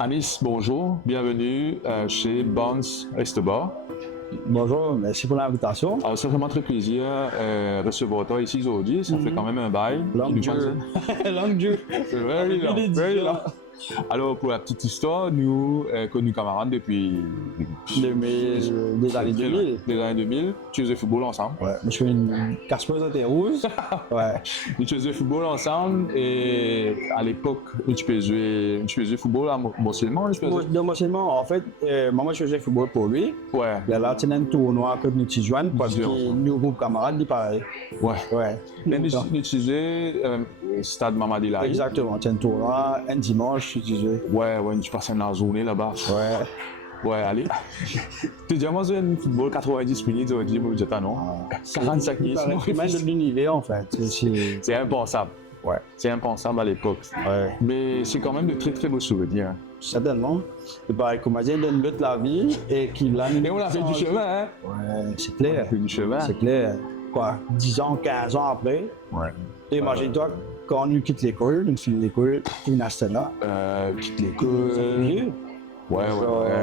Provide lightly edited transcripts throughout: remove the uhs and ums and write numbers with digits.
Anis, bonjour, bienvenue chez Bounce Restaurant. Bonjour, merci pour l'invitation. Alors, c'est vraiment très plaisir de recevoir toi ici aujourd'hui. Ça fait quand même un bail. Longue Dieu. Longue Dieu. C'est very long, very long. Alors, pour la petite histoire, nous connus camarades depuis Des années 2000. des années 2000. Tu faisais football ensemble. Ouais, je suis une casseuse de rouge. Ouais. Nous faisais football ensemble et à l'époque, tu faisais football à Mosselman. En fait, moi je faisais football pour lui. Ouais. Et là, tu as un tournoi que nous te joignons parce que ensemble. nous, groupe camarades, dit pareil. Ouais. Ouais. Mais nous faisais Stade Mamadi Laye. Exactement, tu as un tournoi, un dimanche, tu disais. Ouais, tu passes une journée là-bas. Ouais. Ouais, allez. Tu dis, moi, j'ai un football 90 minutes, tu dis, moi, je dis, non. 45 minutes, C'est de l'univers, en fait. c'est impensable. Ouais. C'est impensable à l'époque. Ouais. Mais c'est quand même de très très beaux souvenirs. Certainement. Et pareil, comme on dit, donne de la vie et qui l'a. Et on a fait du chemin, hein? Ouais, c'est On a clair. fait du chemin. C'est clair. Quoi, 10 ans, 15 ans après. Ouais. Imagine-toi, quand on quitte l'école, on finit l'école, on a là. Quitte l'école. Ouais.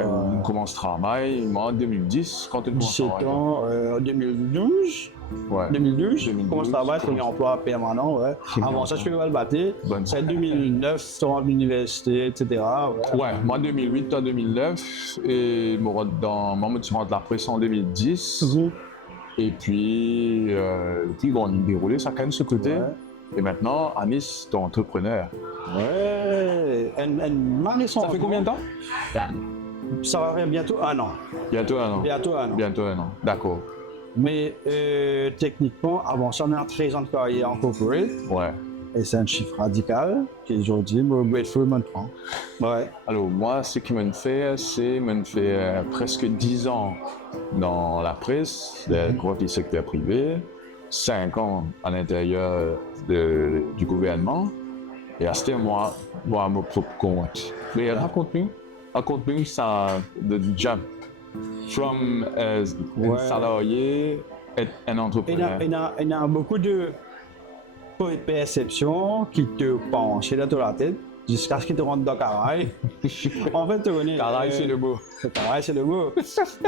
On commence le travail, moi en 2010, quand tu commences 17 ans, en 2012. Ouais. 2012, on commence le travail, premier emploi permanent, ouais. Avant ça, je fais le bâtir. C'est 2009, je sors de l'université, etc. Ouais, moi 2008 à 2009, et moi je suis rentré de la presse en 2010. Et puis on a déroulé ça quand même ce côté. Ouais. Et maintenant, Anis, t'es entrepreneur. Ouais, Ça fait combien de temps? Ça va faire bientôt un an. Bientôt un an. Bientôt un an. D'accord. Mais techniquement, avant ça, on a 13 ans de carrière en corporate. Ouais. Et c'est un chiffre radical qui aujourd'hui me grateful maintenant. Ouais. Alors moi, ce qui me fait, c'est presque 10 ans dans la presse, du secteur privé, 5 ans à l'intérieur du gouvernement, et c'était moi mon propre compte. Mais raconte-nous ça, the jump from un salarié et un entrepreneur. Il y a beaucoup de perceptions qui te penchent dans la tête jusqu'à ce qu'ils te rentrent dans le carré. En fait, tu connais. Carré, c'est le mot. Carré, c'est le mot.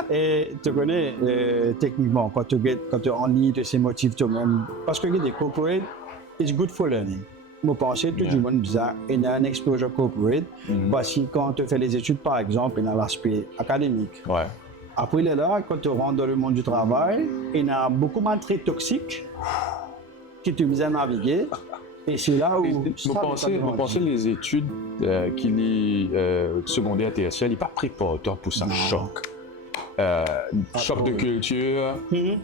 Et tu connais, techniquement, quand tu enlignes, tu sais motiver toi-même. Parce que des corporates, it's good for learning. Je pense que tout le monde bizarre. Il y a un exposure corporate. Parce que quand tu fais les études, par exemple, il y a l'aspect académique. Ouais. Après, là, quand tu rentres dans le monde du travail, il y a beaucoup de traits toxiques qui te misent à naviguer. Et c'est là où... Vous pensez les études qui lisent secondaire TSL, il n'est pas préparateur pour ça. Choc. Choc de culture. Tu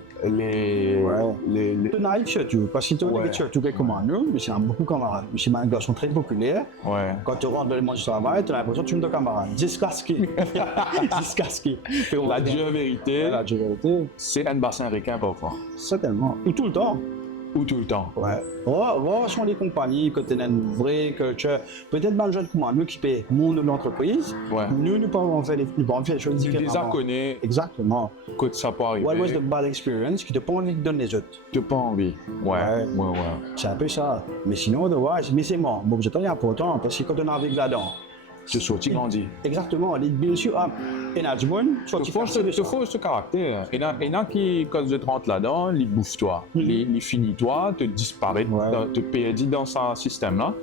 n'arrives surtout, parce que tu es surtout comme nous, mais c'est beaucoup de camarades. Je suis un garçon très populaire. Ouais. Quand tu rentres dans le monde du travail, tu as l'impression que tu es un camarade. Jusqu'à ce qu'il. La dure vérité, c'est un bassin requin parfois. Certainement. Ou tout le temps. Ou tout le temps. Ouais. Voir sur les compagnies, quand tu as une vraie culture, peut-être mal jeune comme nous qui paye le monde de l'entreprise, nous pouvons faire des choses différentes. Tu les connais. Exactement. Que ça peut arriver. What was the bad experience qui te pas envie de donner les autres? Tu n'as pas envie. Ouais. C'est un peu ça. Mais sinon, mais c'est bon. Bon, c'est important parce que quand on navigue là-dedans, tu sortis grandi. Exactement. Les bien sûr, management, il faut ce caractère. Il y en a qui, quand tu rentres là-dedans, ils bouffent toi. Ils finissent toi, te disparaissent, te perdent dans ce système-là.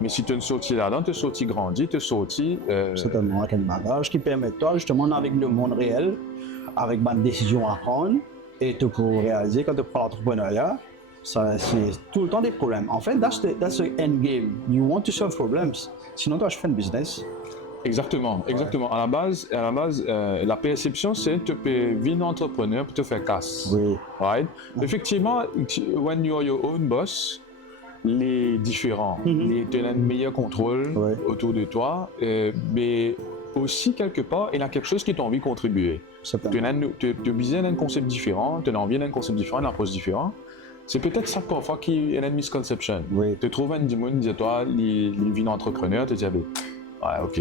Mais si tu es sorti là-dedans, tu es sorti grandi, tu es sorti. Certainement, avec un bagage qui permet toi, justement, avec le monde réel, avec une décision à prendre, et tu peux réaliser quand tu prends l'entrepreneuriat. Ça, c'est tout le temps des problèmes. En fait, that's the end game. You want to solve problems. Sinon, toi, je fais un business. Exactement. À la base, la perception, c'est que tu peux vivre entrepreneur pour te faire casse. Oui. Right? Effectivement, when you are your own boss, les différents, tu as un meilleur contrôle autour de toi, mais aussi quelque part, il y a quelque chose qui t'a envie de contribuer. Tu as besoin d'un concept différent, tu as envie d'un concept différent, d'une approche différente. C'est peut-être ça parfois qui est une misconception. Oui. Tu trouves un monde, dis-toi, les vies d'entrepreneur, tu dis, ouais, ok,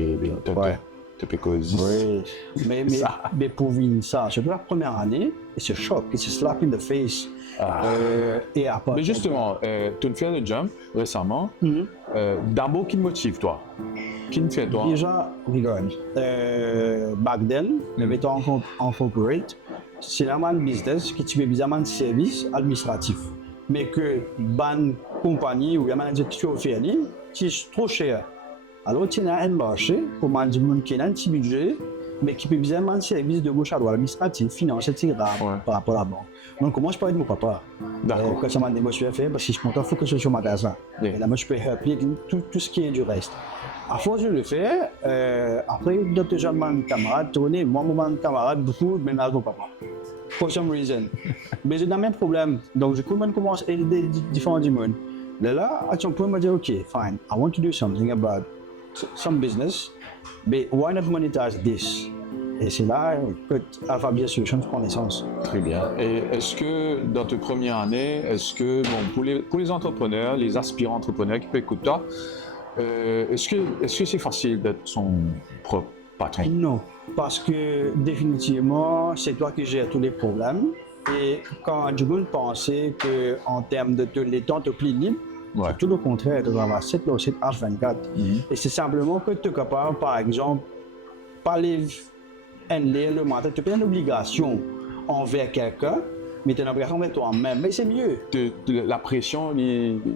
tu peux causer. Oui, mais pour vivre ça, surtout la première année, c'est un choc, c'est un slap in the face. Et après, Mais justement, tu as fait le jump récemment. D'abord, qui te motive, toi? Qui te fait, toi? Déjà, regarde, back then, le méthode en corporate, c'est la man business qui tu fais bizarrement de service administratif. Mais que bonne compagnie ou la manager qui fait offert, qui est trop cher. Alors, tu as un marché pour manager qui a un petit budget, mais qui peut bizarrement de service de gauche à droite, administratif, financier, etc. par rapport à la banque. Donc, moi, je parle de mon papa. D'accord. Quand ça m'a dit, moi, je vais faire, parce que je suis content, il faut que je sois sur le magasin. Et là, moi, je peux appliquer tout ce qui est du reste. À force de le faire, après, d'autres gens, mon camarade, tourné, moi, mon camarade, beaucoup, même à mon papa. For some reason. Mais j'ai le même problème. Donc, du coup, je commence à aider différents mondes. Là, à son point, je me dis, OK, fine, I want to do something about some business, but why not monetize this? Et c'est là que Alphabet Solutions prend naissance. Très bien. Et est-ce que dans tes premières années, est-ce que, bon, pour les entrepreneurs, les aspirants entrepreneurs qui peuvent écouter toi, est-ce que c'est facile d'être son propre patron? Non, parce que définitivement, c'est toi qui gères tous les problèmes. Et quand du monde pensait qu'en termes de les temps, tu es plus libre, c'est tout le contraire, tu dois avoir 7 H24. Et c'est simplement que tu es capable, par exemple, parler le matin, tu as une obligation envers quelqu'un, mais tu as une obligation envers toi-même. Mais c'est mieux. La pression,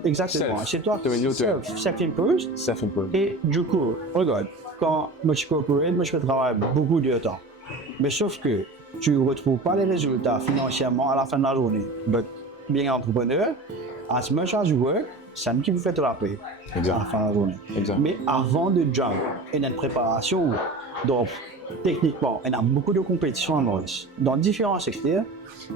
exactement. C'est toi qui self-impose. Et du coup, regarde, quand moi je suis corporate, moi je peux travailler beaucoup de temps. Mais sauf que tu ne retrouves pas les résultats financièrement à la fin de la journée. Mais bien entrepreneur, as much as you work, c'est qui vous fait rappeler à la fin de la journée. Exact. Mais avant de jump, il y a une préparation. Donc, techniquement, il y a beaucoup de compétitions en Maurice, dans différents secteurs.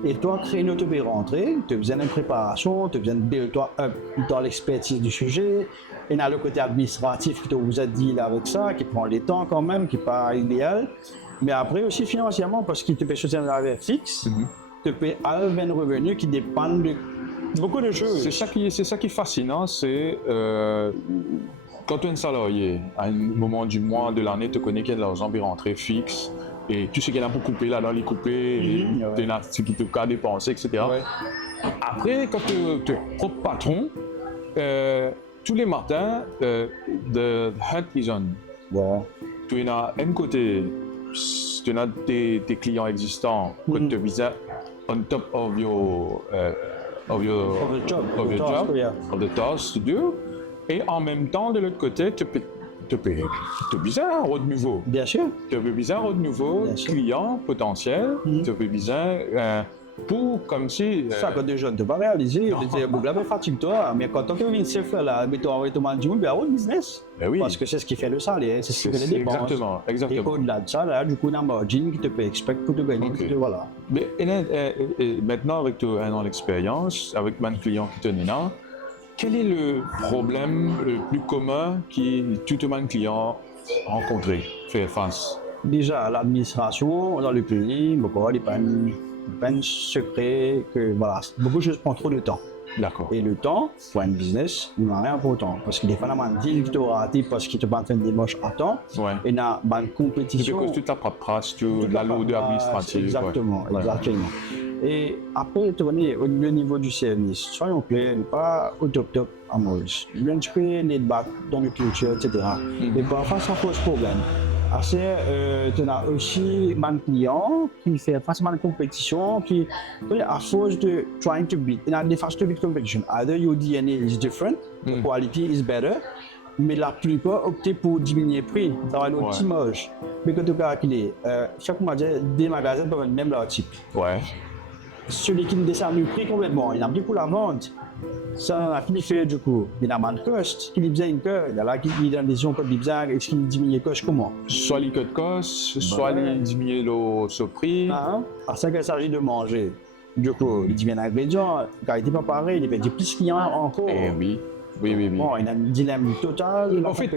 Et toi, créer une auto rentrée, tu as besoin d'une préparation, tu as besoin de build toi up dans l'expertise du sujet. Il y a le côté administratif qui te vous a dit là avec ça, qui prend les temps quand même, qui n'est pas idéal. Mais après aussi financièrement, parce qu'il te paye sur un salaire fixe, te paye un revenu qui dépend de beaucoup de choses. C'est ça qui est fascinant, c'est quand tu es un salarié, à un moment du mois, de l'année, tu connais qu'il y a de l'argent qui rentre fixe, et tu sais qu'il y en a pour couper là, dans les coupés, et tu as ce qui te cas dépenser, etc. Après, quand tu es propre patron, tous les matins, de head vision, tu as un côté, tu as tes clients existants que tu visais on top of your job, of the task to do, et en même temps, de l'autre côté, tu as besoin d'un autre nouveau. Bien sûr. Tu as besoin d'un nouveau client potentiel, tu as besoin pour comme si. Ça, quand des jeunes ne pas réaliser, tu dis, bon, là, fatigue-toi, mais quand tu viens de se faire là, mais tu as envoyé ton mal du monde, un business. Ben oui. Parce que c'est ce qui fait le salaire, c'est ce qui fait les dépenses. Exactement. Et au-delà de ça, là, du coup, on a un margin qui te peut expect pour te gagner. Voilà. Mais maintenant, avec un an d'expérience, avec mon client qui te là, quel est le problème le plus commun que tout le monde client rencontré, fait face? Déjà, l'administration dans le pays, beaucoup, il n'y a pas un secret que voilà, beaucoup de choses prennent trop de temps. D'accord. Et le temps, pour un business, il n'a rien important. Parce qu'il est fondamentalement dit que tu auras raté parce qu'il te pas en train de démocher à temps. Et il y a une compétition. C'est toute la paperasse, toute la lourde administrative. Exactement. Et après, tu connais, au niveau du service, soyons clairs, pas au top en Maurice. Bien sûr, les bacs dans le culture, etc. Et parfois, ça pose problème. Après, tu as aussi un client qui fait facilement une compétition, qui, à force de trying to beat, il y a des phases de beat competition. Either your DNA is different, the quality is better, mais la plupart optent pour diminuer le prix, ça va être notre image. Mais quand tu calcules, chaque mois, des magasins peuvent vendre même leur type. Celui qui ne descend le prix complètement, il a pris pour la vente. Ça a fini fait du coup. Il a un cost, il a besoin de cost. Il y a là qui dit dans des gens comme bizarre, est-ce qu'il diminue le cost comment? Soit les cost, soit il diminue le prix. Parce qu'il s'agit de manger. Du coup, il diminue l'ingrédient, quand il n'est pas pareil, il fait plus clients encore. Oui. Bon, il a un dilemme total. En fait,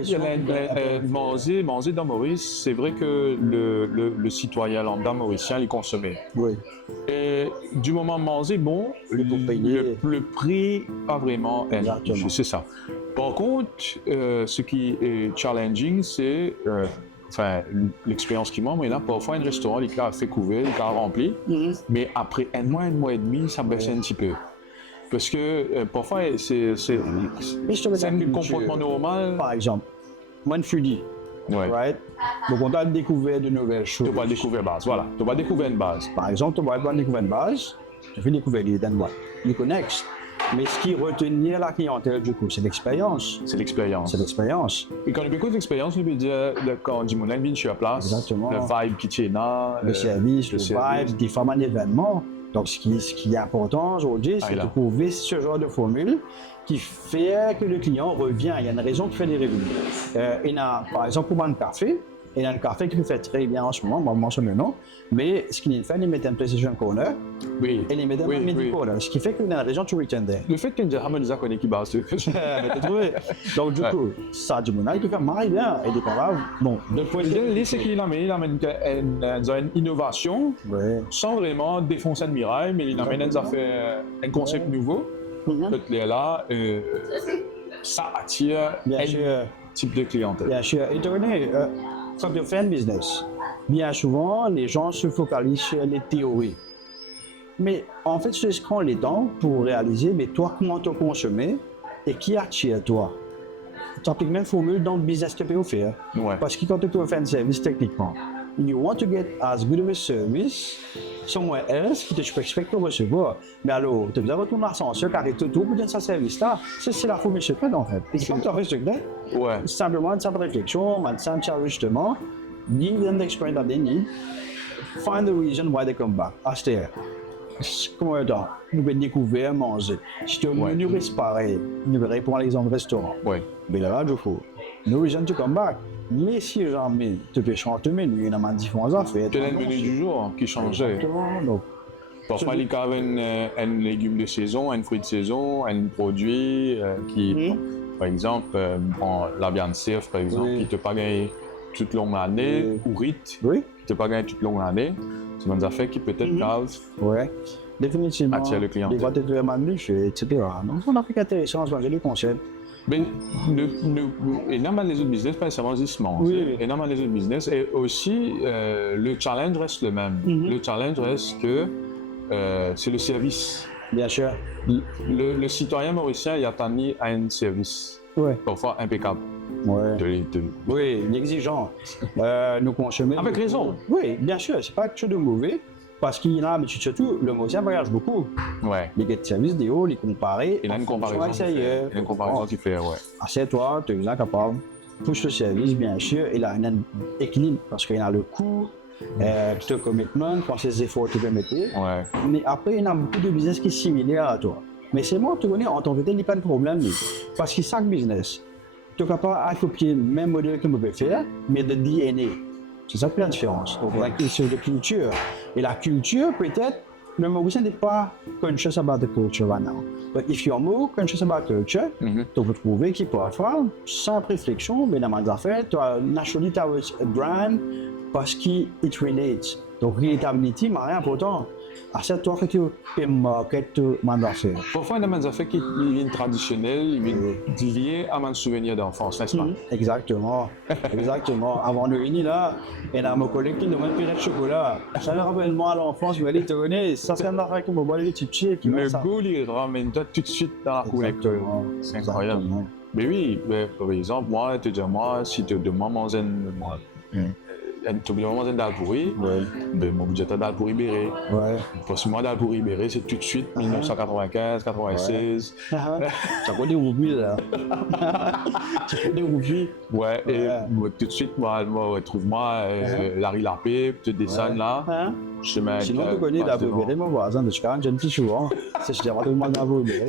manger dans Maurice, c'est vrai que le citoyen lambda mauricien les consommait. Oui. Et du moment manger, bon, le prix, pas vraiment. C'est ça. Par contre, ce qui est challenging, c'est enfin, l'expérience qui m'a, moi, là, parfois, un restaurant, il a fait couvert, il a rempli, mais après un mois et demi, ça baisse un petit peu. Parce que parfois, c'est un comportement normal. Par exemple, moi, je suis dit, Ouais. right? Donc, on a découvert de nouvelles choses. Tu vas découvrir base, voilà. Tu vas découvrir une base. Par exemple, tu vas découvrir une base, tu fais découvrir les boîtes, les connexes. Mais ce qui retenir la clientèle, du coup, c'est l'expérience. C'est l'expérience. C'est l'expérience. Et quand on a beaucoup d'expérience, on peut dire, quand du monde vient sur place, Exactement. le vibe qui est là, Le service, le vibe, des formes d'événements. Donc, ce qui est important aujourd'hui, c'est de trouver ce genre de formule qui fait que le client revient. Il y a une raison qui fait des revenus. Par exemple, pour un café, il y a un café qui fait très bien en ce moment, on va mentionner le nom, mais ce qu'il fait, il met un PlayStation Corner et il met un Midi Corner, ce qui fait qu'il y a une raison to return there. Le fait qu'il y a des connaît qui base. Donc, du coup, ça, du monde, il peut faire mal bien et des parables. Bon, de point de vue, c'est qu'il amène une innovation sans vraiment défoncer le mirail, mais il amène un concept nouveau. Peut-être là, ça attire un type de clientèle. Bien sûr. Et tu connais, quand tu fais un business, bien souvent, les gens se focalisent sur les théories. Mais en fait, c'est ce qu'on les temps pour réaliser, mais toi, comment tu consommes et qui attire toi. Tu appliques la même formule dans le business que tu peux faire. Ouais. Parce que quand tu fais un service techniquement, you want to get as good of a service somewhere else que tu peux expecter de recevoir. Mais alors, tu dois retourner à l'ascenseur car tu pour donner ce service-là. C'est la formule secrète en fait. Et quand tu as fait secret, c'est simplement une simple réflexion, un simple ajustement, ni d'expérience dans des nids. Find the reason why they come back. Acheter. Comment est-ce que nous pouvons découvrir, manger. Si tu as un menu pareil, nous répondons à l'exemple restaurant. Mais là, du coup, no reason to come back. Mais si jamais tu peux changer le menu, il y a différentes affaires. Tu as le menu du jour qui changeait. Donc, parfois, il y a un légume de saison, un fruit de saison, un produit qui, par exemple, la viande cerf, par exemple, qui ne te pas gagner toute longue année, ou rite, qui ne te pas gagner toute longue année. C'est une affaire qui peut-être cause. Définitivement. Attire le client. Les boîtes de magnifiques, etc. Donc, c'est un Afrique intéressant, c'est le concept. Mais énormément les autres business, pas nécessairement existement. Énormément les autres business. Et aussi, le challenge reste le même. Le challenge reste que c'est le service. Bien sûr. Le citoyen mauricien, il attend à un service. Parfois impeccable. Oui, exigeant. Nous consommons. Avec raison. Oui, bien sûr, c'est pas quelque chose de mauvais. Parce qu'il y a mais surtout, le Mauricien voyage beaucoup. Les gars de service des hauts, les comparer. Il a une comparaison. Il a une comparaison qui fait, Assieds-toi, tu es là capable. Touche le service, bien sûr, il a un équilibre parce qu'il y a le coût, le commitment, quand ces efforts que tu peux mettre. Mais après, il y a beaucoup de business qui sont similaires à toi. Mais c'est moi, tu connais, en tant que tel, il n'y a pas de problème. Parce que chaque business, tu es capable de copier le même modèle que je peux faire, mais de DNA. C'est ça la différence. Donc, la culture de culture. Et la culture, peut-être, le Mauricien n'est pas conscious about the culture right now. But if you're more conscious about culture, tu peux trouver qu'il peut avoir, sans réflexion, mais dans mes affaires, tu as naturally a brand parce qu'il relates. Donc, relatability, mais rien important. C'est toi que tu peux market mon affaire. Parfois, il y a des affaires qui viennent traditionnelles, ils viennent liées à mon souvenir d'enfance, n'est-ce pas? Exactement. Exactement. Avant de venir là, il y a mon collègue qui demande un de chocolat. Ça me rappelle moi à l'enfance, je vais aller te donner. Ça serait une affaire qui me boit les petits chips. Le goût, il ramène toi tout de suite dans la cour. C'est incroyable. Mais oui, par exemple, moi, si tu demandes mon zen, tu me demandes un dalpouri, mon budget est dalpouri Béré. Parce que moi, dalpouri Béré, c'est tout de suite 1995, 96. Ça coûte des roupies, là. Ça coûte des roupies. Et tout de suite, moi, trouve-moi Larry Lapé, tu descends là. Sinon, tu connais dalpouri Béré, mon voisin de Chicago, j'aime plus souvent. C'est je demande moi dalpouri Béré.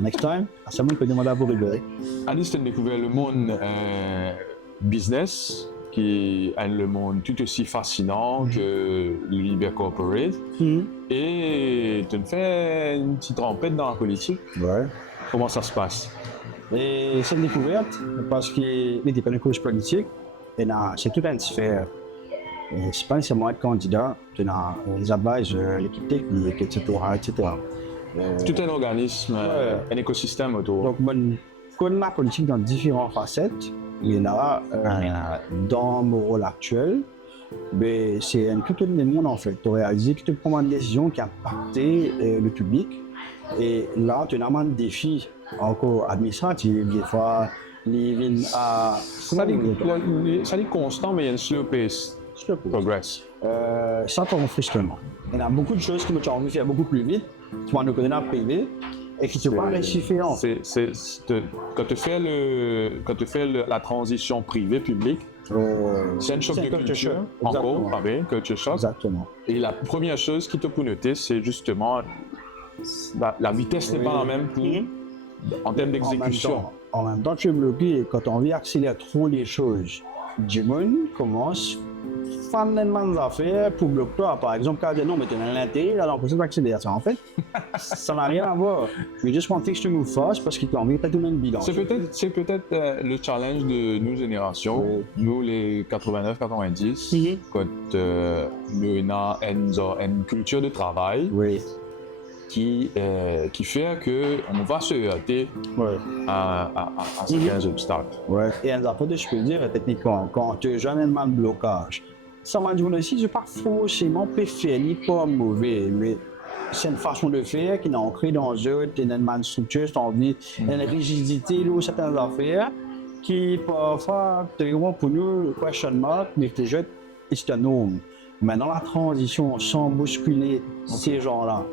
Next time, c'est moi qui peux demander dalpouri Béré. Alice, tu as découvert le monde business, qui est le monde tout aussi fascinant que l'Uber Corporate. Et tu me fais une petite trempette dans la politique. Comment ça se passe? Et c'est une découverte parce qu'il n'était pas une cause politique. Et c'est toute une sphère. C'est pas nécessairement être candidat. Tu as les advisors, l'équipe technique, etc. Tout un organisme, un écosystème autour. Donc, on connaît la politique dans différentes facettes. Et là, dans mon rôle actuel, ben, c'est un tout autre monde en fait. Tu réalises que tu prends une décision qui a impacté le public. Et là, tu as un défi encore administratif, des fois, les villes à. Ça dit constant, mais il y a une slow pace progress. Ça, c'est frustrant. Il y a beaucoup de choses qui me ont envie de faire beaucoup plus vite, qui m'ont donné dans le privé, et qui ne sont pas réussi à faire. Quand tu fais la transition privée-publique, c'est une choc de culture, encore, culture shock. Exactement. Et la première chose qui te peut noter, c'est justement la vitesse n'est pas la même en termes d'exécution. En même temps, tu es bloqué quand on veut accélérer trop les choses. Du monde commence à faire des affaires pour bloquer toi. Par exemple, quand tu dis non, mais tu es dans l'intérêt, alors on peut accélérer ça. En fait, ça n'a rien à voir. You just want things to move fast parce qu'il t'en envie de tout le même bilan. C'est peut-être le challenge de nos générations, nous les 89-90, quand nous avons une culture de travail. Qui fait qu'on va se heurter à certains obstacles. Et un affaire de je peux dire, techniquement, quand tu as jamais de blocage, ça m'a dit aussi, je ne pas forcément préféré, pas mauvais, mais c'est une façon de faire qui est ancrée dans eux, tu as une structure, tu as envie, une rigidité dans certaines affaires qui parfois, pour nous, question mark, mais tu jettes, c'est un norme. Mais dans la transition, sans bousculer ces gens-là,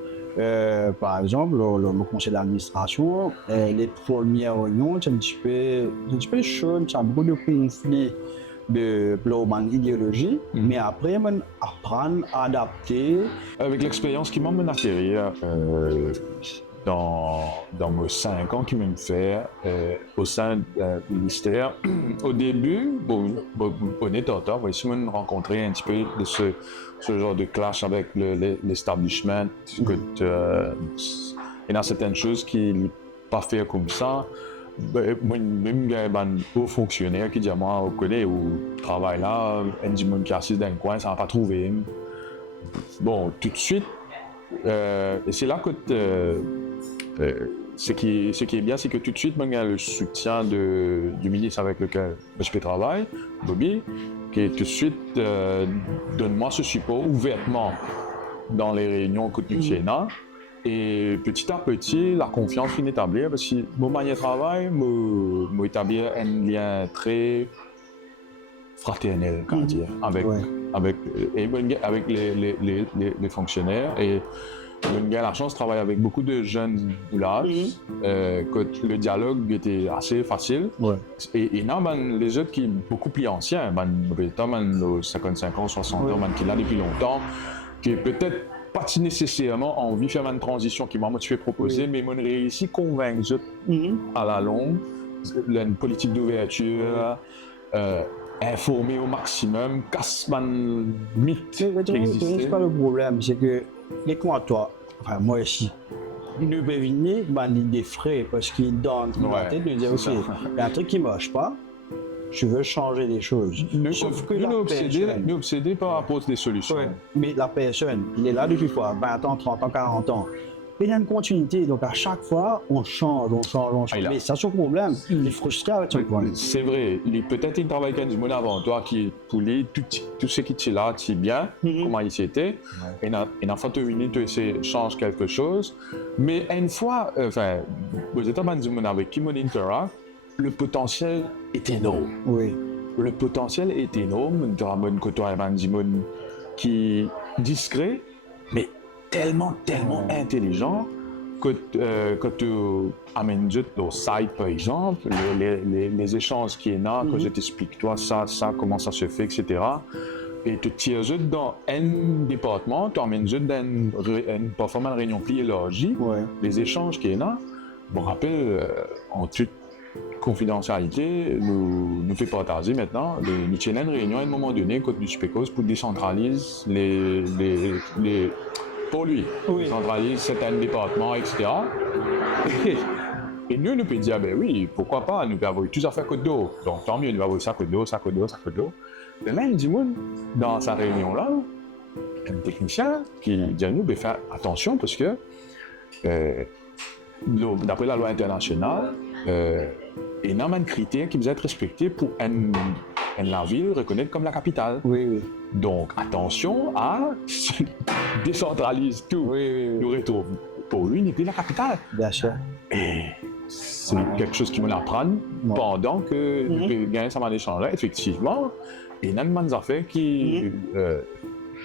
par exemple, le conseil d'administration, les premières réunions, c'est un petit peu chaud, c'est beaucoup de conflits de idéologie, mais après, on apprend à adapter. Avec l'expérience qui m'a acquérie dans mes 5 ans qui m'ont fait au sein du ministère, au début, honnêtement, si on rencontrait un petit peu de ce genre de clash avec l'establishment, il y a certaines choses qui ne pas faire comme ça. Même un haut fonctionnaire qui dit à moi, au collègue ou travaille là, un dit qui est assis dans un coin, ça ne va pas trouver. Bon, tout de suite, et c'est là que ce qui est bien, c'est que tout de suite, il y a le soutien du ministre avec lequel je travaille, Bobby, qui tout de suite donne-moi ce support ouvertement dans les réunions du Sénat. Et petit à petit, la confiance finit établir parce que mon manière de travail m'a établi un lien très fraternel, comment dire, avec les fonctionnaires. Et j'ai la chance de travailler avec beaucoup de jeunes d'âge, que le dialogue était assez facile. Et non, les autres qui sont beaucoup plus anciens, 55 ans, 60 ans, qui sont là depuis longtemps, qui peut-être pas nécessairement envie de faire une transition qui m'a motivé à proposer, mais m'ont réussi à convaincre à la longue, une politique d'ouverture, informer au maximum, casse man mythe qui existait. C'est pas le problème, c'est que les toi, enfin moi ici, ne peut venir des frais parce qu'il donne la tête de dire ok, il y a un truc qui ne marche pas. Je veux changer des choses. Sauf que nous sommes obsédés par apporter des solutions. Mais la personne, il est là depuis 20 ans, 30 ans, 40 ans. Il y a une continuité, donc à chaque fois, on change. Mais ça, c'est le problème. Il est frustré avec son point. C'est vrai. Peut-être qu'il travaille avec du monde avant toi qui est poulé, tout ce qui est là, c'est bien, comment il s'était. Et en fait, tu change quelque chose. Mais une fois, vous êtes du monde avec qui on interagit, le potentiel est énorme. Le potentiel est énorme. Tu as un côté qui est discret, mais tellement intelligent que tu amènes au site, par exemple, les échanges qui sont là, que je t'explique, toi, ça, comment ça se fait, etc. Et tu tires dans un département, tu amènes parfois une réunion pliologie, les échanges qui sont là. Bon, rappel, en toute confidentialité, nous fait partager maintenant. Nous tenons une réunion à un moment donné, quand nous spécose pour décentraliser pour lui, décentraliser certains départements, etc. Et nous pouvons dire, ben oui, pourquoi pas, nous pouvons avoir tout à fait côte d'eau. Donc tant mieux, nous avons ça côte d'eau. Mais même du monde, dans sa réunion-là, un technicien qui dit à nous, ben faire attention parce que d'après la loi internationale, Et il y a un critère qui doit être respecté pour la ville reconnaître comme la capitale. Oui, oui. Donc, attention à décentraliser tout. Nous retrouve pour lui, n'est plus la capitale. Bien sûr. Et c'est quelque chose qui m'apprend pendant que le gain ça m'a échangé. Effectivement, il y a des affaires qui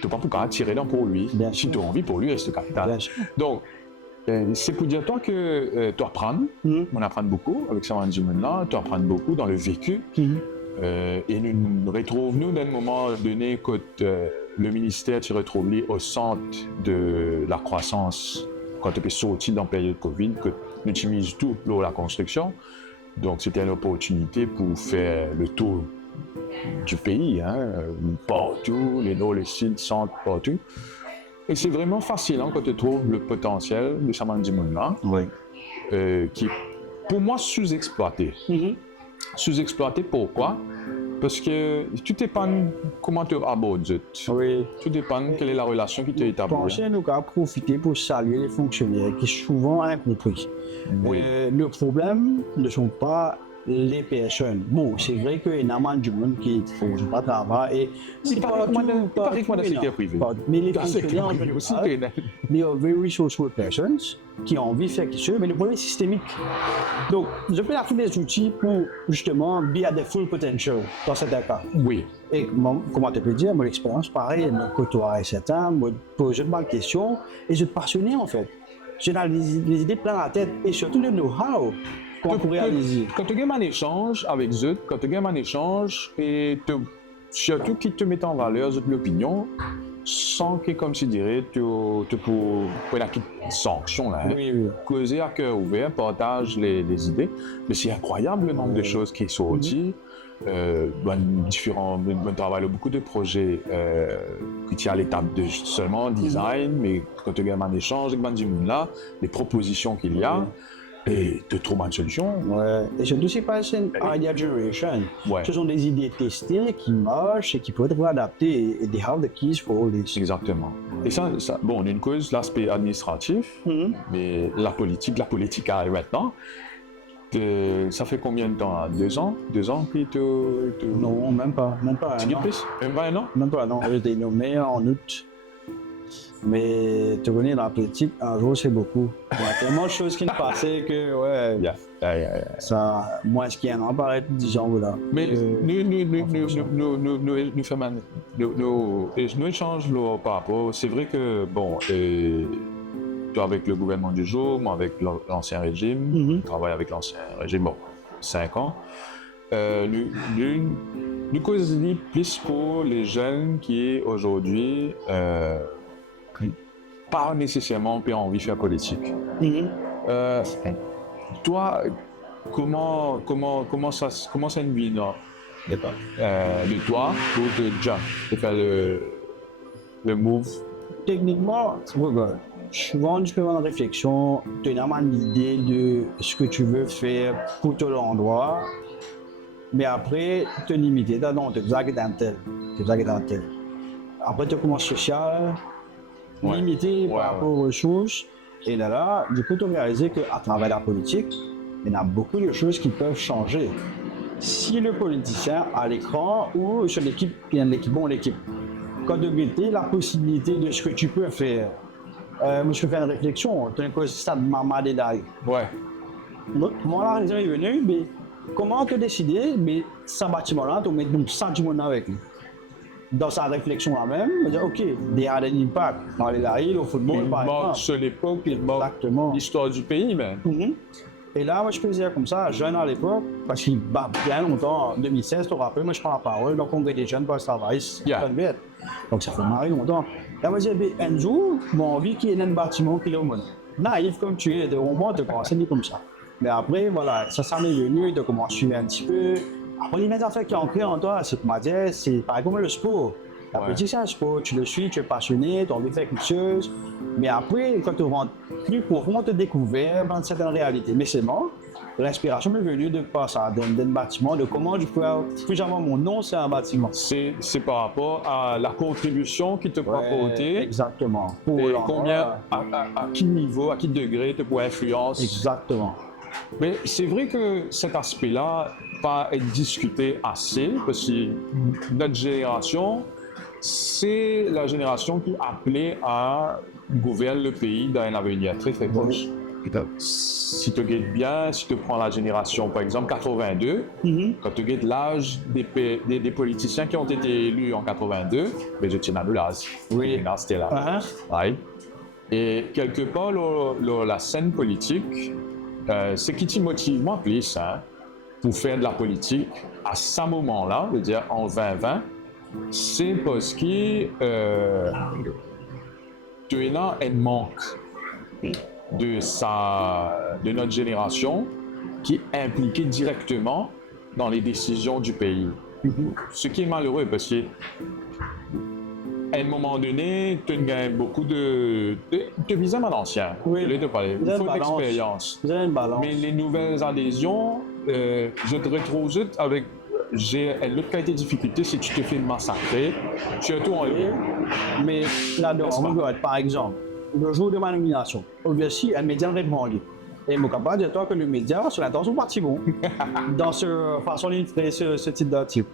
tu pas pourquoi tirer dans pour lui. Si tu as envie pour lui, reste capitale. Donc, c'est pour dire toi que tu apprends. On apprend beaucoup avec ce management-là. Tu apprends beaucoup dans le vécu. Et nous retrouvons dans un moment donné que le ministère se retrouve au centre de la croissance quand tu es sorti dans la période Covid, que nous utilisons tout pour la construction. Donc, c'était une opportunité pour faire le tour du pays, partout, les nord, les sud, centre, partout. Et c'est vraiment fascinant quand tu trouves le potentiel de Chaman du monde-là, qui est pour moi sous-exploité. Sous-exploité pourquoi? Parce que tout dépend comment tu abordes. Tout dépend quelle est la relation qui t'est établie. Je pense que nous avons profité pour saluer les fonctionnaires qui sont souvent incompris. Le problème ne sont pas les personnes. Bon, c'est vrai qu'il y a du monde qui ne font pas de travail. Et c'est pas avec moi dans le secteur privé. Mais les fonctionnaires aussi, they are very social persons qui ont envie de faire quelque chose, mais le problème est systémique. Donc, je peux avoir tous les outils pour justement be at the full potential dans cet cas. Oui. Et comment tu peux dire, mon expérience, pareil, me côtoie certains, me pose une bonne question et je suis passionné en fait. J'ai les idées plein la tête et surtout le know-how. Quand tu as un échange avec eux, quand tu as un échange et surtout qui te met en valeur l'opinion, sans que, comme je dirais, tu pour la sanction là, causer à cœur ouvert, partage les idées. Mais c'est incroyable le nombre de choses qui sont sorties. On travaille beaucoup de projets qui tiennent à l'étape de seulement design, mais quand tu as un échange avec du monde là, les propositions qu'il y a. Et de trouver une solution. Et surtout, c'est pas une idea generation. Ce sont des idées testées qui marchent et qui peuvent être adaptées. Et they have the keys for all this. Exactement. Et ça bon, une cause, l'aspect administratif, mais la politique arrive maintenant. Ça fait combien de temps? 2 ans? 2 ans que tu... Non, même pas. Tu dis plus? Même pas un an? Même pas un an. J'ai été nommé en août. Mais tu connais, dans la politique, un jour c'est beaucoup. Il y a tellement de choses qui nous passaient que, ça, moi, ce qui est un an paraît 10 ans, voilà. Mais nous échangeons par rapport. C'est vrai que, bon, toi avec le gouvernement du jour, moi avec l'ancien régime, je travaille avec l'ancien régime, bon, 5 ans. Nous causons plus pour les jeunes qui, aujourd'hui, pas nécessairement ont envie de faire politique. Toi, comment ça une vie de toi pour te faire le move? Techniquement, souvent tu peux avoir une réflexion, tu as une idée de ce que tu veux faire pour ton endroit, mais après te limiter, non, tu es dans tel. Après tu commences social. Limité par rapport aux ressources. Et là, du coup, tu as réalisé qu'à travers la politique, il y a beaucoup de choses qui peuvent changer. Si le politicien à l'écran ou sur l'équipe, il y a une équipe, l'équipe. Quand tu as la possibilité de ce que tu peux faire, moi je peux faire une réflexion, tu as une cause ça de maman détail. Donc, moi là, les gens sont venus, mais comment tu as décidé, mais ce bâtiment-là, tu mets donc 100 monde avec lui. Dans sa réflexion là-même, on dit ok, il y a un impact dans les laïcs, au football, par exemple. Sur l'époque, l'histoire du pays, même. Et là, moi, je peux dire comme ça, jeune à l'époque, parce qu'il bat bien longtemps, en 2016, tu te rappelles, moi, je prends la parole, donc on est des jeunes pour le travail, donc ça fait marrer longtemps. Là, moi, je dis, un jour, mon envie qu'il y ait un bâtiment qui est au monde. Naïf comme tu es, de moment, tu commences à dire comme ça. Mais après, voilà, ça m'est venu, de commencer à suivre un petit peu. Après, les mêmes affaires qui ont créé en toi, c'est comment dire, c'est par exemple le sport. La politique, c'est un sport, tu le suis, tu es passionné, tu as envie de faire quelque chose. Mais après, quand tu rentres plus profond, tu découvres dans certaines réalités. Mais c'est bon, l'inspiration m'est venue de par ça, d'un bâtiment, de comment je peux avoir mon nom, c'est un bâtiment. C'est par rapport à la contribution qui te peut apporter. Exactement. Et combien, à quel niveau, à quel degré tu peux influencer. Exactement. Mais c'est vrai que cet aspect-là va être discuté assez, parce que notre génération, c'est la génération qui est appelée à gouverner le pays dans un avenir très très proche. Si tu regardes bien, si tu prends la génération, par exemple, 82, quand tu regardes l'âge des politiciens qui ont été élus en 82, ben, je tiens à l'âge. Oui. C'était là. Ouais. Et quelque part, la scène politique, ce qui te motive moi plus pour faire de la politique à ce moment-là, je veux dire en 2020, c'est parce que tu as un manque de notre génération qui est impliquée directement dans les décisions du pays. Ce qui est malheureux parce que à un moment donné, tu gagnes beaucoup de visas à l'ancien. Oui. Il faut de l'expérience. Mais les nouvelles adhésions, je te retrouve juste avec une autre qualité de difficulté, si tu te fais massacrer, surtout en ligne. Mais là-dedans, par exemple, le jour de ma nomination, aussi, un média va demander. Et je suis capable de dire que le média, sur l'intention parti bon, dans cette façon de ce type d'article.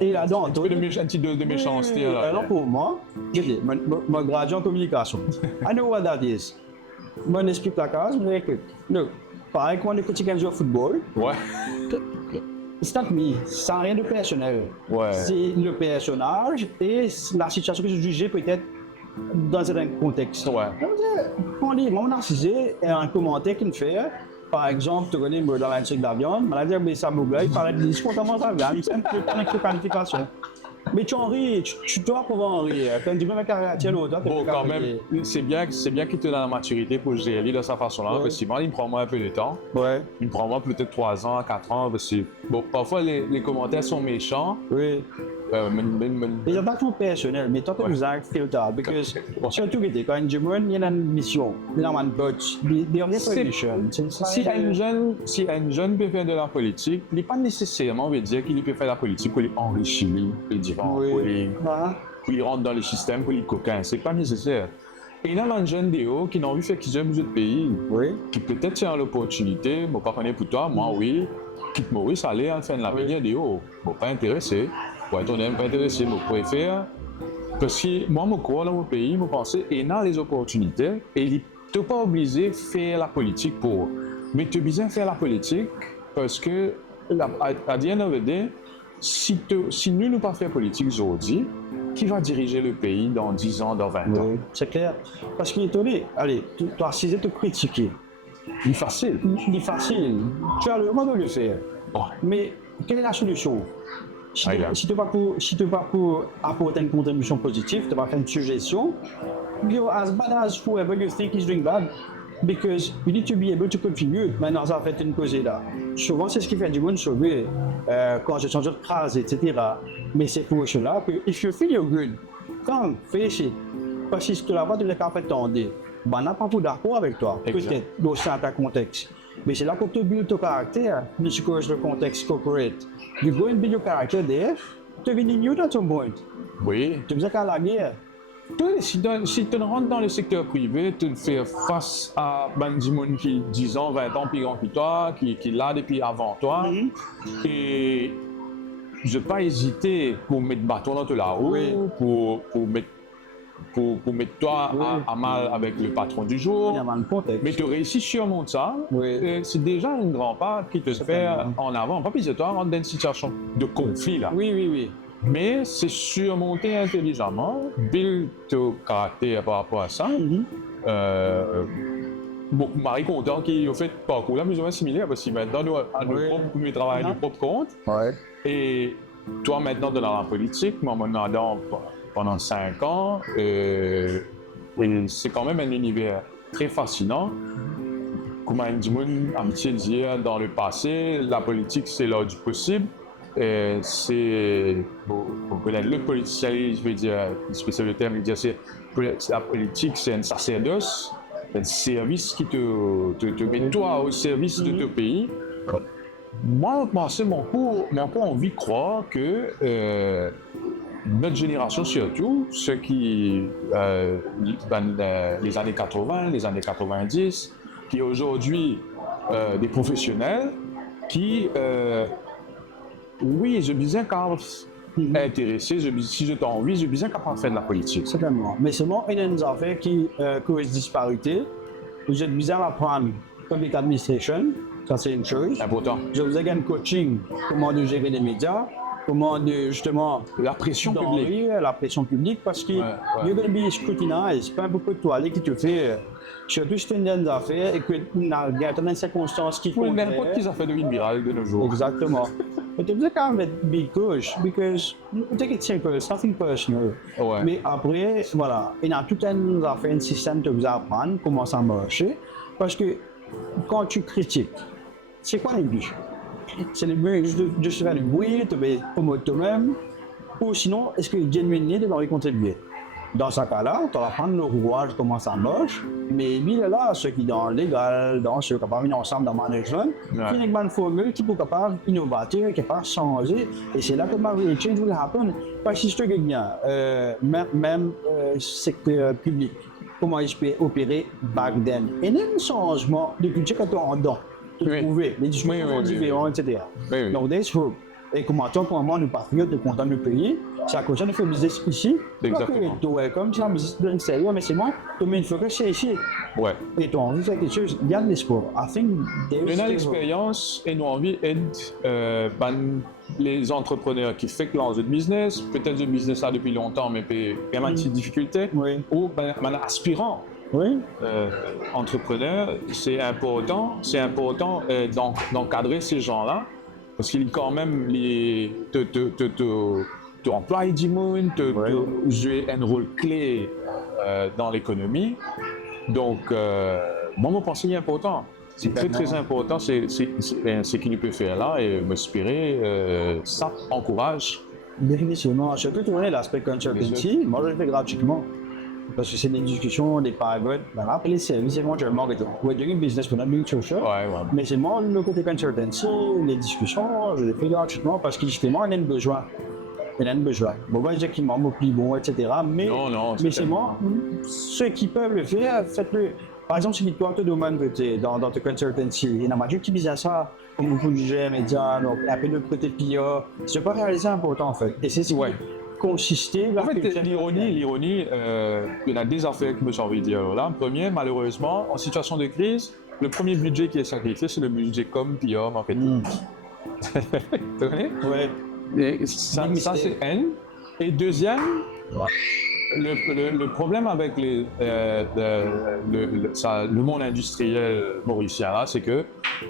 Et là-dedans, un petit de méchanceté. Oui, alors pour moi, je gradué en communication. I know what that is. Je m'explique la case, mais écoute, pareil, quand on écoute un jeu de football, ouais. C'est not me, ça n'a rien de personnel. Ouais. C'est le personnage et la situation que je jugeais peut-être dans un contexte. Ouais. On dit, mon narcissé est un commentaire qu'il me fait. Par exemple, tu connais dans l'industrie de la viande, on va dire, mais ça me il parlait de spontanément de la viande, c'est un peu de qualification. Mais tu en ris, tu dois pouvoir en rire. Quand tu dis même caractère l'autre, bon, quand même, c'est bien qu'il te donne la maturité pour gérer de sa façon-là, ouais. Parce que moi, il me prend moi un peu de temps. Ouais. Il me prend moi peut-être 3 ans, 4 ans, parce que bon, parfois les commentaires sont méchants. Oui. Il n'y a pas tout personnel, mais toi, tu nous as filtré. Parce que surtout quand il y a une mission, il y a un budget, il y a une solution. Si un jeune peut faire de la politique, il n'est pas nécessairement veut dire qu'il peut faire de la politique pour enrichir les différents, pour il rentre dans le système, pour les coquins. Ce n'est pas nécessaire. Et il y a un jeune déo qui n'a envie de faire qu'ils aiment d'autres pays, qui peut-être a l'opportunité, bon, pas connaître pour toi, moi oui, quitte Maurice, aller faire de l'avenir déo. Bon, pas intéressé. Pour être honnête, pas intéressé, je préfère. Parce que moi, je crois dans mon pays, je pense qu'il y a les opportunités et il n'est pas obligé de faire la politique pour. Mais tu es obligé de faire la politique parce que, à the end of the day, si nous ne pas faire politique aujourd'hui, qui va diriger le pays dans 10 ans, dans 20 ans? C'est clair. Parce qu'il est étonné, allez, tu as essayé de critiquer. Il est facile. Il est facile. Tu as le droit de le faire. Oh. Mais quelle est la solution? Si tu ne pas pour apporter une contribution positive, tu vas faire une suggestion. You're as bad as whoever you think is doing bad. Because you need to be able to contribute. Maintenant, ça fait une cause là. Souvent, c'est ce qui fait du monde sauver quand je change de phrase, etc. Mais c'est pour cela que, if you feel you're good, come, face it. Parce que si tu l'as pas, tu l'as pas fait tendre. Ben, on n'a pas pour d'accord avec toi. Peut-être dans certains contextes. Mais c'est là que tu builds ton caractère, mais tu connais le contexte corporate. You go and build your character there, tu deviens new dans ton point. Oui. Tu faisais qu'à la guerre. Si tu rentres dans le secteur privé, tu fais face à des gens qui 10 ans, 20 ans plus grand que toi, qui est là depuis avant toi. Et je ne vais pas hésiter pour mettre bâton dans la roue, pour mettre toi à mal avec le patron du jour. Mais tu réussis à surmonter ça. C'est déjà un grand pas qui te fait en avant. Pas plus de toi rentrer dans une situation de conflit là. Oui. Mais c'est surmonter intelligemment, build ton caractère par rapport à ça. Bon, Marie content qui a fait parcours là, plus ou moins similaire, parce que maintenant nous travaillons à notre propre compte. Et toi maintenant dans la politique, moi maintenant pendant 5 ans, c'est quand même un univers très fascinant. Comme un petit dire dans le passé, la politique c'est l'art du possible. C'est le politicien, je vais dire, spécial le terme, je veux dire, c'est la politique, c'est un sacerdoce, un service qui te met toi au service de ton pays. Moi, mon cours envie de croire que notre génération surtout, ceux qui les années 80, les années 90, qui est aujourd'hui des professionnels qui, oui, je disais quand intéressé, si j'ai envie, je disais capable de faire de la politique. Certainement. Mais seulement, il y a des affaires qui causent disparité. Vous êtes bizarre à prendre public administration, ça c'est une chose. Important. Je vous ai un coaching, comment de gérer les médias, comment de justement La pression publique. la pression publique, parce que you're going to be scrutinized, pas beaucoup de toilettes qui te fait, surtout si tu as des affaires et que tu as des circonstances qui Oui, font. n'importe qui ça fait devient viral de nos jours. Exactement. Mais tu dois quand même être big push, because take it simple, it's nothing personal. Ouais. Mais après, voilà, il y a tout un affaire, un système que vous apprendre comment ça marche, parce que quand tu critiques, c'est quoi le but? C'est le but juste de se faire du bruit, de te promouvoir toi-même, ou sinon, est-ce que genuinely, tu as envie de contribuer? Dans ce cas-là, tu vas prendre le rouage, comment ça marche, mais il est là, ceux qui sont dans le légal, dans ceux qui sont capables ensemble dans le management, qui ont une bonne formule, qui sont capables d'innover, qui sont capables de changer, et c'est là que le change will happen. Parce que si je te gagne, même secteur public, comment il peut opérer back then. Et il y a un changement de culture quand tu es en dedans. Tu Oui. trouves les discussions sont différentes, etc. Oui, oui. Donc, there's hope. Et comment toi, pour moi, nous patriotes, nous contents du pays, c'est à cause de faire business ici. Exactement. Tu es comme si la business de l'extérieur, mais c'est moi, tu mets une focus c'est ici. Ouais. Et tu as envie de faire quelque chose, il y a de l'espoir. I think there's On a still hope. l'expérience et nous envie d'aide les entrepreneurs qui font leur business, peut-être le business là depuis longtemps, mais il y a une petite difficulté, Oui. ou aspirant. Oui. Entrepreneur, c'est important d'encadrer ces gens-là, parce qu'ils quand même te emploient du monde, jouer un rôle clé dans l'économie. Donc, moi, mon pensée est important. C'est très important, c'est ce qu'il peut faire là et m'inspirer, ça encourage. Définitivement. Surtout, tu connais l'aspect consultancy, moi je le fais gratuitement. Parce que c'est des discussions, des pilotes, ben après les services, c'est moi, je le market. We're doing business, we're not doing social. Ouais. Mais c'est moi, le côté consultancy, les discussions, je les fais gratuitement parce que justement, on a un besoin. Il y a un besoin. Bon, moi, je dis qu'il m'en plus bon, etc. Mais, Non, mais c'est moi, ceux qui peuvent le faire, faites-le. Par exemple, si toi, tu demandes dans ton consultancy, il y en a majorité qui disent ça, comme vous disiez, médias, donc un peu de côté PIA. C'est pas réalisé important en fait. Et c'est ce qui consister. En fait, l'ironie, il y en a des affaires que je me suis envie de dire là. Premier, malheureusement, en situation de crise, le premier budget qui est sacrifié, c'est le budget comme PIA, marketing. Tu connais? Ouais. Et ça c'est un. Et deuxième, le problème avec le monde industriel mauricien, là, c'est que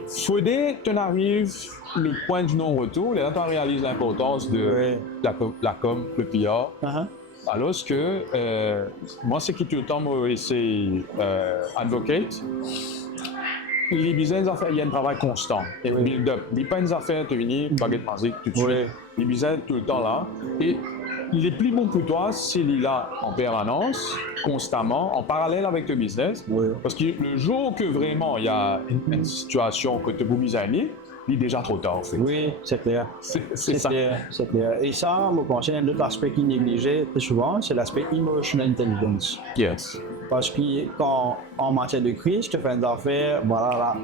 faudrait qu'on arrive le point du non-retour, et là, on réalise l'importance de la com, le PR. Alors que moi, c'est qui tout le temps m'a essayé advocate. Les business affaires, il y a un travail constant. Build-up. Les pas une affaire, tu viens, baguette magique, tout de suite. Les business tout le temps là. Et il est plus bon pour toi s'il est là en permanence, constamment, en parallèle avec le business. Parce que le jour que vraiment il y a une situation que tu peux designer, il est déjà trop tard en fait. Oui, c'est clair. C'est ça. C'est clair. Et ça, moi, quand un autre aspect qui est négligé très souvent, c'est l'aspect emotional intelligence. Yes. Parce que quand en matière de crise, tu fais une affaire, voilà,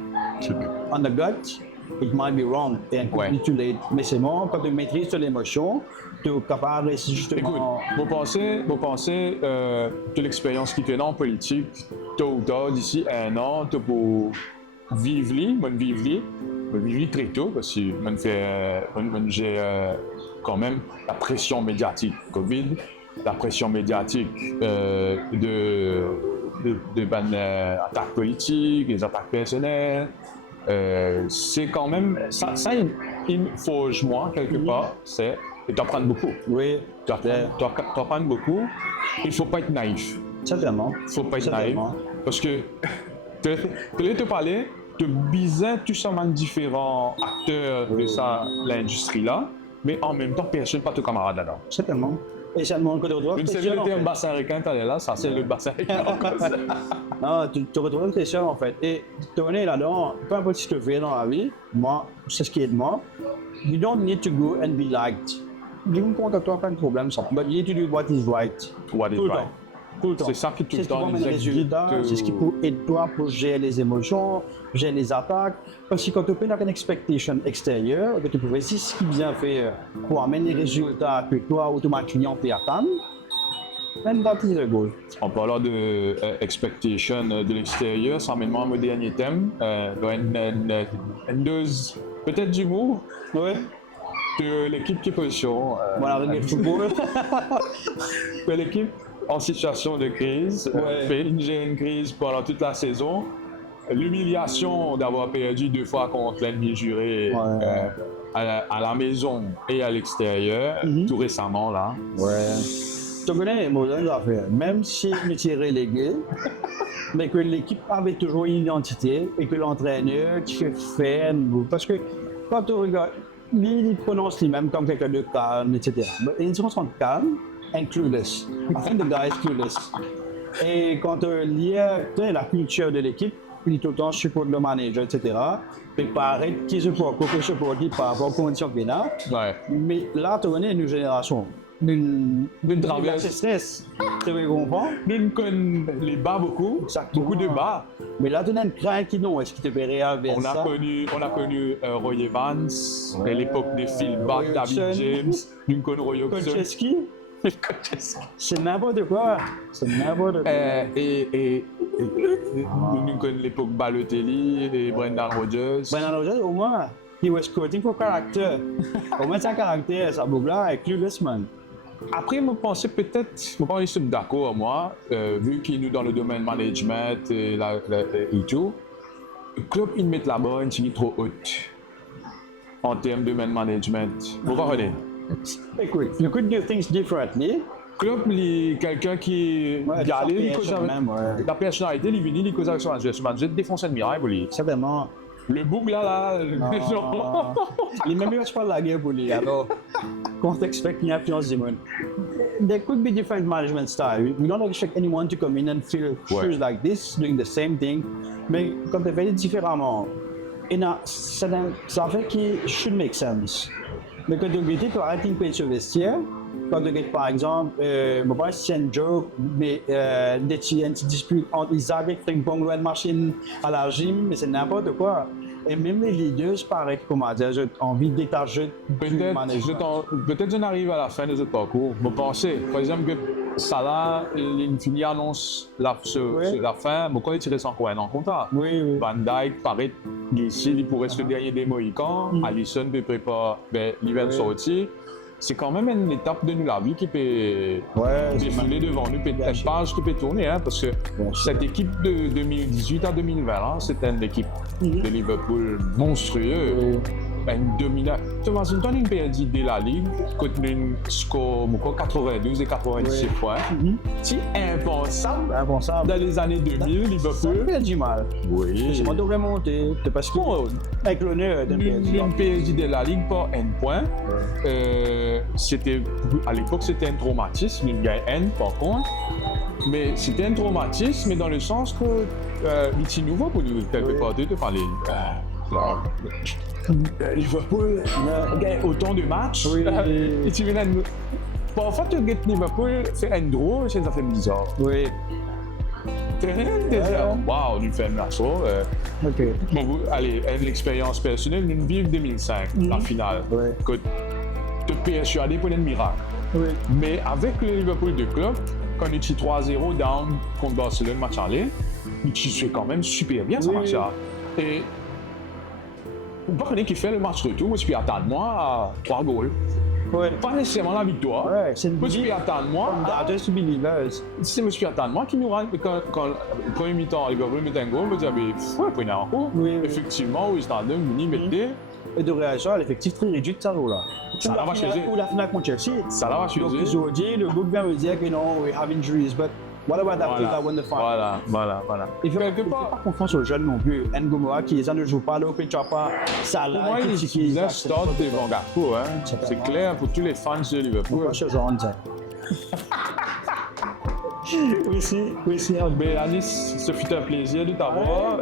on the gut, it might be wrong, and too late. Mais c'est bon, quand tu maîtrises ton émotion, tu es capable de justement... Écoute, vous pensez de l'expérience qui te donne en politique, tôt ou tard, d'ici un an, tu peux vivre très tôt, parce que j'ai quand même la pression médiatique Covid, la pression médiatique de attaques politiques, des attaques personnelles. C'est quand même ça il faut moi quelque part, c'est tu apprends beaucoup. Oui, tu apprends beaucoup. Il faut pas être naïf. Certainement. Il faut pas être naïf parce que te parler de bizarre tout ça différents acteurs de l'industrie là, mais en même temps personne pas ton camarade là-dedans. Certainement. Et ça demande que de retrouver. Une série de termes bassin ricain, t'allais là, ça c'est le bassin ricain. Non, tu retrouves une question en fait. Et tu connais là-dedans, peu importe ce que tu fais dans la vie, moi, c'est ce qui est de moi. You don't need to go and be liked. Je me compte à toi, pas de problème ça. But you need to do what is right. What is Tout le right. temps. Tout le temps. C'est ça qui tout le C'est ce qui temps prend nous les résultats, explique, c'est ce qui peut aider toi pour gérer les émotions, gérer les attaques. Parce que quand tu as une expectation extérieure, tu peux essayer ce qui vient faire pour amener les résultats que toi, automatiquement, tu attends. Même dans plus de goal. En parlant de expectation de l'extérieur, ça m'amène à mon dernier thème, une dose peut-être d'humour Oui. de l'équipe qui est position. Voilà, le football. De l'équipe en situation de crise, Ouais. fait une crise pendant toute la saison. L'humiliation d'avoir perdu 2 fois contre l'ennemi juré Ouais. à la maison et à l'extérieur, tout récemment là. Ouais. Tu connais les affaires. Même si nous étions relégués, mais que l'équipe avait toujours une identité et que l'entraîneur qui fait faire. Parce que quand tu regardes, il prononce lui-même comme quelqu'un de calme, etc. Mais ils sont calmes and clueless. I think the guy is clueless. Et quand tu lis la culture de l'équipe, il est tout le temps support le manager, etc. Et pareil, qui se supporte par rapport aux conditions qu'il a. Ouais. Mais là, tu connais une génération d'une traverse. stress. Tu comprends? Nous connaissons les bas beaucoup, Exactement. beaucoup de bas. Mais là, tu as une crainte qui non. Est-ce que tu peux réagir On a ça? connu Roy Evans, à l'époque des Phil Bach, Roy David Hodgson. James, nous connaissons Roy Hodgson. Kolcheski? C'est n'importe quoi. C'est n'importe quoi. Et nous connaissons l'époque Balotelli et Brendan Rodgers. Brendan Rodgers, au moins, he was quoting for character. Au moins, c'est un caractère, ça bouge-là, et clueless, man. Après, je pensais peut-être, je pense qu'ils sont d'accord, moi, vu qu'il est dans le domaine management et tout, le club, il met la barre trop haute en termes de management. Vous comprenez? Écoute, you could do things differently. Club, il quelqu'un qui Ouais, garde ça les fait causes quand avec même, ouais. la personnalité, il vient les causes avec son manager. Je défonce un miracle pour lui. C'est vraiment. Le bouc là, Non. Les mêmes gars, je parle de la guerre pour lui. Alors, qu'on expecte une influence du monde. There could be different management style. We don't expect anyone to come in and fill shoes like this, doing the same thing. Mais quand tu fais différemment, ça fait qui should make sense. Mais quand tu as par exemple une sur vestiaire, quand tu as par exemple, je ne sais pas si c'est un joke, mais des petits disputes entre Isaac et Frank Bongo et machine à la gym, mais c'est n'importe quoi. Et même les leaders, pareil, comment dire, j'ai envie de détacher du management. Peut-être je n'arrive à la fin de ce parcours. Je pensais, par exemple, que Salah, il finit annonce la fin, mais quand il tire son coin en compta. Oui. Van Dijk, pareil, ici, il pourrait se gagner des Mohicans. Alisson peut préparer l'hiver sorti. C'est quand même une étape de la vie qui peut défiler devant nous, une page qui peut tourner, hein, parce que cette équipe de 2018 à 2020, hein, c'était une équipe de Liverpool monstrueuse. Une dominante. Tu vois, c'est une période de la Ligue, contre une score 92 et 97 points. C'est impensable. Dans les années 2000, Liverpool. Ça fait du mal. Oui. C'est moi devrais monter. Parce que, avec l'honneur d'un une PSG de la Ligue par N points. À l'époque, c'était un traumatisme. Une gagne N par contre. Mais c'était un traumatisme, mais dans le sens que c'est nouveau pour nous, quelque part, de parler. Liverpool gagne autant de matchs. Et tu viens de... Parfois, tu gagnes Liverpool, c'est un draw, ça fait bizarre. Oui. Waouh, nous faisons un assaut. Ok. Bon, allez, l'expérience personnelle, nous vivons 2005, la finale. Que tu es persuadé pour un miracle. Mais avec le Liverpool de club, quand on est 3-0 down contre Barcelone, match aller, tu fais quand même super bien ce match-là. Et vous parlez qui fait le match retour, moi je peux attendre moi à 3 goals. Pas nécessairement la victoire. Moi je peux attendre moi. Si moi je peux attendre moi qui nous rend quand le premier mi-temps, Liverpool met un goal, je me dis prenez un coup. Effectivement, oui, c'est un deux mini mettez. Et de réagir à l'effectif très réduit de ça là. Ça va changer. Ou la finale contre Chelsea. Ça va changer. Donc aujourd'hui, le groupe vient me dire que non, we have injuries, but what about that player that won the final? Voilà. Il ne fait pas confiance aux jeunes non plus. Ngomora qui ne joue pas, l'autre tu n'as pas Salah. Pour moi, il a start devant Gakpo. C'est clair pour tous les fans de Liverpool. Oui, Bélanis, ce fut un plaisir de t'avoir.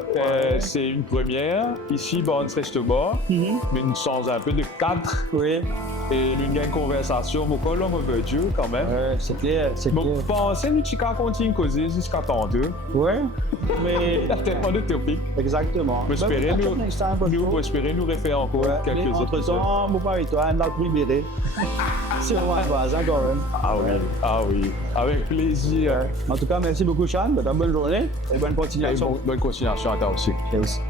C'est une première. Ici, on reste au bord, mais nous sommes un peu de 4. Et nous avons une conversation, mon colon overdue quand même. C'est clair, c'est Donc, clair. pensez que tu vas continuer à causer jusqu'à tantôt. Ouais, mais Il y a tellement de topics. exactement. Nous espérons nous refaire encore quelques autres Entre épisodes. temps, mon pari, toi, on a le priméré. C'est vraiment voisin quand même. Ah oui, avec plaisir. En tout cas, merci beaucoup, Sean. Bonne journée et bonne continuation. Bonne continuation à toi aussi. Yes.